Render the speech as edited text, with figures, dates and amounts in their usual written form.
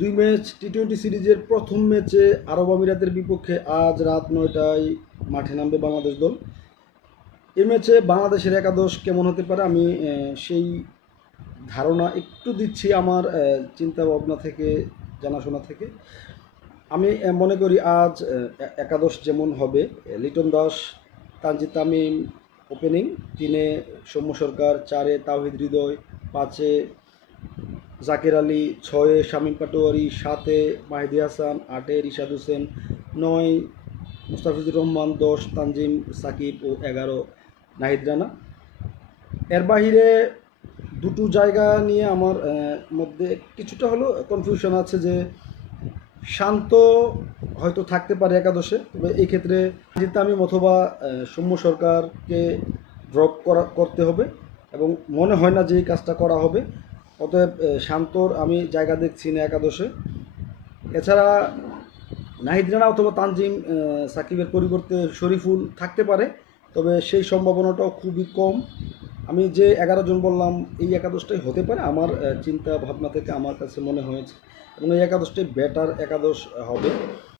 দুই ম্যাচ টি-20 সিরিজের প্রথম ম্যাচে আরব আমিরাতের বিপক্ষে আজ রাত 9টায় মাঠে নামবে বাংলাদেশ দল। এই ম্যাচে বাংলাদেশের একাদশ কেমন হতে পারে আমি সেই ধারণা একটু দিচ্ছি আমার চিন্তা ভাবনা থেকে, জানাশোনা থেকে। আমি মনে করি আজ একাদশ যেমন হবে, লিটন দাস, তানজিদ তামিম ওপেনিং, 3-এ সৌম্য সরকার, 4-এ তাওহিদ হৃদয়, 5-এ জাকের আলী, 6-এ শামীম পাটোয়ারি, 7-এ মাহিদি হাসান, 8-এ রিশাদ হোসেন, 9 মুস্তাফিজুর রহমান, 10 তানজিম সাকিব ও 11 নাহিদ রানা। এর বাহিরে দুটো জায়গা নিয়ে আমার মধ্যে কিছুটা হলো কনফিউশন আছে যে শান্ত হয়তো থাকতে পারে একাদশে, তবে এই ক্ষেত্রে জিত তামিম অথবা সৌম্য সরকারকে ড্রপ করতে হবে এবং মনে হয় না যে এই কাজটা করা হবে। অতএব শান্তর আমি জায়গা দেখছি না একাদশে। এছাড়া নাহিদ রানা অথবা তানজিম সাকিবের পরিবর্তে শরীফুল থাকতে পারে, তবে সেই সম্ভাবনাটাও খুবই কম। আমি যে 11 জন বললাম এই একাদশটাই হতে পারে আমার চিন্তা ভাবনা থেকে আমার কাছে মনে হয়েছে, এবং এই একাদশটাই বেটার একাদশ হবে।